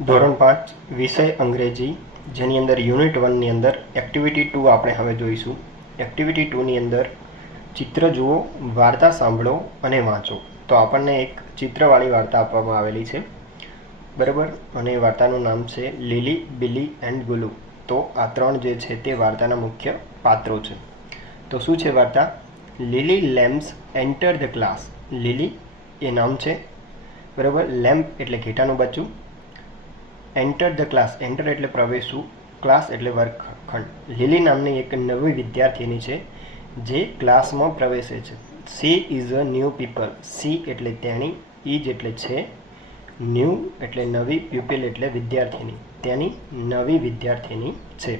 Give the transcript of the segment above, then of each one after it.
ધોરણ પાંચ, વિષય અંગ્રેજી, જેની અંદર યુનિટ વનની અંદર એક્ટિવિટી ટુ આપણે હવે જોઈશું. એક્ટિવિટી ટુની અંદર ચિત્ર જુઓ, વાર્તા સાંભળો અને વાંચો. તો આપણને એક ચિત્રવાળી વાર્તા આપવામાં આવેલી છે. બરાબર? અને વાર્તાનું નામ છે લીલી, બિલી એન્ડ ગુલુ. તો આ ત્રણ જે છે તે વાર્તાના મુખ્ય પાત્રો છે. તો શું છે વાર્તા? Lily lamps enter the class. Lily એ નામ છે. બરાબર? લેમ્પ એટલે ઘેટાનું બચ્ચું. એન્ટર ધ ક્લાસ એન્ટર એટલે પ્રવેશવું. ક્લાસ એટલે વર્ગખંડ. લીલી નામની એક નવી વિદ્યાર્થીની છે, જે ક્લાસમાં પ્રવેશે છે. She is a new pupil she એટલે તેણી ઇજ એટલે છે ન્યૂ એટલે નવી પ્યુપિલ એટલે વિદ્યાર્થીની. તેની નવી વિદ્યાર્થીની છે.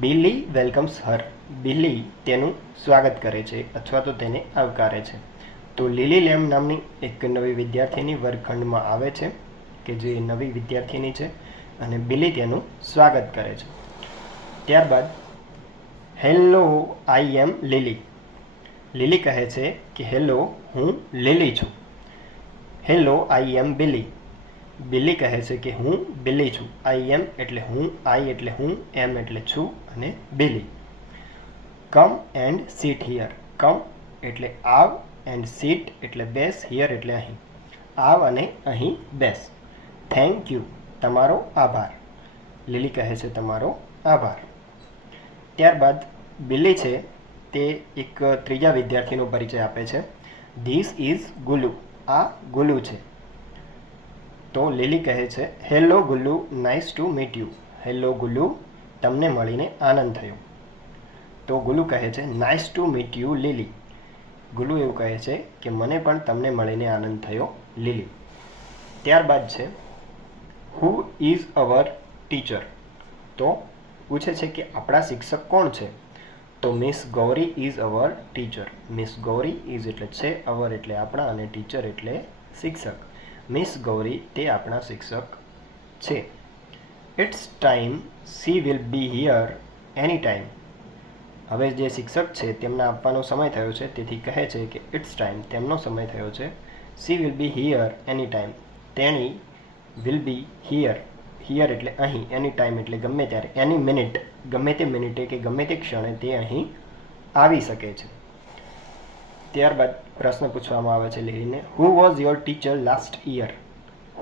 બિલી વેલકમ્સ હર બિલી તેનું સ્વાગત કરે છે, અથવા તો તેને આવકારે છે. તો લીલી લેમ નામની એક નવી વિદ્યાર્થીની વર્ગખંડમાં આવે છે. કે જે નવી વિદ્યાર્થીની છે અને બિલી તેનું સ્વાગત કરે છે. ત્યારબાદ, હેલો, આઈ એમ લીલી. લીલી કહે છે કે, હેલો, હું લીલી છું. હેલો, આઈ એમ બિલી. બિલી કહે છે કે, હું બિલી છું. આઈ એમ એટલે હું, આઈ એટલે હું, એમ એટલે છું અને Billy. Come and sit here come એટલે આવ એન્ડ સીટ એટલે બેસ હિયર એટલે અહીં. આવ અને અહીં બેસ. થેન્ક યુ તમારો આભાર. લીલી કહે છે તમારો આભાર. ત્યારબાદ બિલ્લી છે તે એક ત્રીજા વિદ્યાર્થીનો પરિચય આપે છે. ધીસ ઇઝ ગુલુ આ ગુલુ છે. તો લીલી કહે છે hello Gullu nice to meet you hello Gullu, તમને મળીને આનંદ થયો. તો ગુલુ કહે છે nice to meet you Lily. Gulu એવું કહે છે કે, મને પણ તમને મળીને આનંદ થયો, લીલી. ત્યારબાદ છે હુ ઇઝ અવર ટીચર તો પૂછે છે કે આપણા શિક્ષક કોણ છે? તો Miss Gauri is our teacher Miss Gauri is એટલે છે અવર એટલે આપણા અને ટીચર એટલે શિક્ષક. મિસ ગૌરી તે આપણા શિક્ષક છે. It's time she will be here any time હવે જે શિક્ષક છે તેમના આપવાનો સમય થયો છે. તેથી કહે છે કે ઇટ્સ ટાઈમ તેમનો સમય થયો છે. She will be here any time તેણી વિલ બી હિયર હિયર એટલે અહીં એની ટાઈમ એટલે ગમે ત્યારે એની મિનિટ ગમે તે મિનિટે કે ગમે તે ક્ષણે તે અહીં આવી શકે છે. ત્યારબાદ પ્રશ્ન પૂછવામાં આવે છે લીલીને who was your teacher last year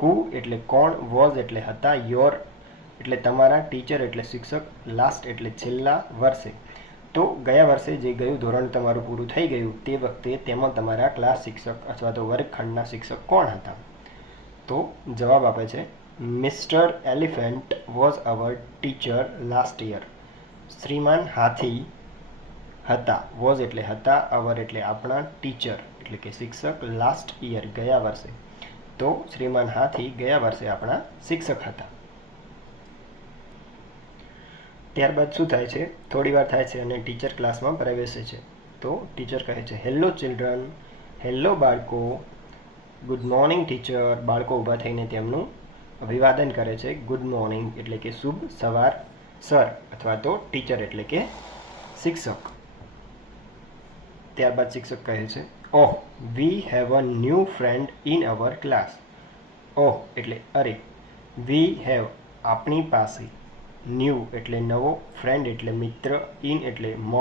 who એટલે કોણ વોઝ એટલે હતા યોર એટલે તમારા ટીચર એટલે શિક્ષક લાસ્ટ એટલે છેલ્લા વર્ષે. તો ગયા વર્ષે જે ગયું ધોરણ તમારું પૂરું થઈ ગયું, તે વખતે તેમાં તમારા ક્લાસ શિક્ષક અથવા તો વર્ગખંડના શિક્ષક કોણ હતા? તો જવાબ આપે છે mister elephant was our teacher last year શ્રીમાન હાથી હતા વોઝ એટલે હતા અવર એટલે આપણા ટીચર એટલે કે શિક્ષક લાસ્ટ યર ગયા વર્ષે. તો શ્રીમાન હાથી ગયા વર્ષે આપણા શિક્ષક હતા. ત્યારબાદ શું થાય છે? થોડી વાર થાય છે અને ટીચર ક્લાસમાં પ્રવેશે છે. તો ટીચર કહે છે હેલો ચિલ્ડ્રન હેલો બાળકો ગુડ મોર્નિંગ ટીચર. બાળકો ઊભા થઈને તેમનું અભિવાદન કરે છે. ગુડ મોર્નિંગ એટલે કે શુભ સવાર, સર અથવા તો ટીચર એટલે કે શિક્ષક. ત્યારબાદ શિક્ષક કહે છે, ઓહ we have a new friend in our class oh, એટલે અરે વી હેવ આપણી પાસે ન્યૂ એટલે નવો ફ્રેન્ડ એટલે મિત્ર ઇન એટલે મ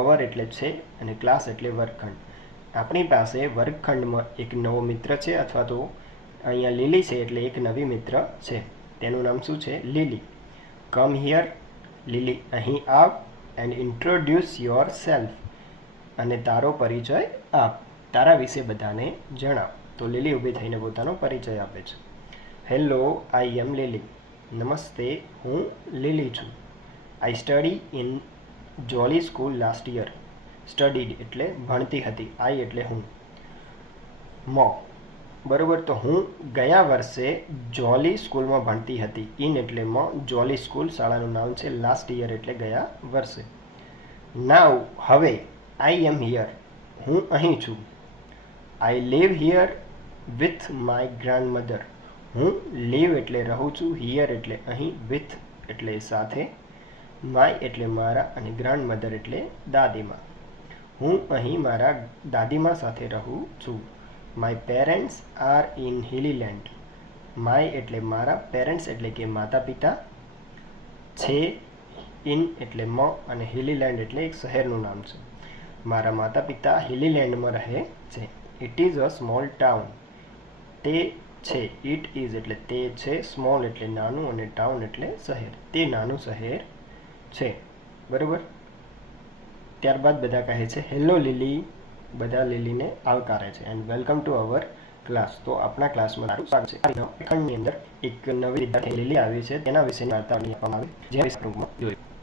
અવર એટલે છે અને ક્લાસ એટલે વર્ગખંડ. આપણી પાસે વર્ગખંડમાં એક નવો મિત્ર છે અથવા તો અહીંયા લીલી છે એટલે એક નવી મિત્ર છે. તેનું નામ શું છે? લીલી. Come here Lily. અહીં આવ એન્ડ ઇન્ટ્રોડ્યુસ યોર સેલ્ફ અને તારો પરિચય આપ. તારા વિશે બધાને જણાવ. તો લીલી ઊભી થઈને પોતાનો પરિચય આપે છે. Hello I am Lily. નમસ્તે, હું લીલી છું. I study in Jolly school last year studied એટલે ભણતી હતી આઈ એટલે હું. મો. બરાબર, તો હું ગયા વર્ષે જોલી સ્કૂલમાં ભણતી હતી. ઇન એટલે મ જોલી સ્કૂલ શાળાનું નામ છે લાસ્ટ યર એટલે ગયા વર્ષે. નાવ હવે આઈ એમ હિયર હું અહીં છું. I live here with my grandmother હું લીવ એટલે રહું છું હિયર એટલે અહીં વિથ એટલે સાથે માય એટલે મારા અને ગ્રાન્ડ મધર એટલે દાદીમા. હું અહીં મારા દાદીમા સાથે રહું છું. My parents are in Hillyland my એટલે મારા પેરેન્ટ્સ એટલે કે માતા પિતા છે ઇન એટલે મ અને હિલીલેન્ડ એટલે એક શહેરનું નામ છે. મારા માતા પિતા હિલીલેન્ડમાં રહે છે. It is a small town તે છે. ઇટ ઇઝ એટલે તે છે સ્મોલ એટલે નાનું અને ટાઉન એટલે શહેર. તે નાનું શહેર છે. બરોબર? ત્યારબાદ બધા કહે છે હેલો લીલી બધા લીલીને આવકારે છે. And welcome to our class તો આપણા ક્લાસમાં સારું સ્વાગત છે. ખંડની અંદર એક નવી વિદ્યાર્થી લીલી આવી છે. તેના વિશેની વાર્તા આપવામાં આવી જે ટૂંકમાં જોયું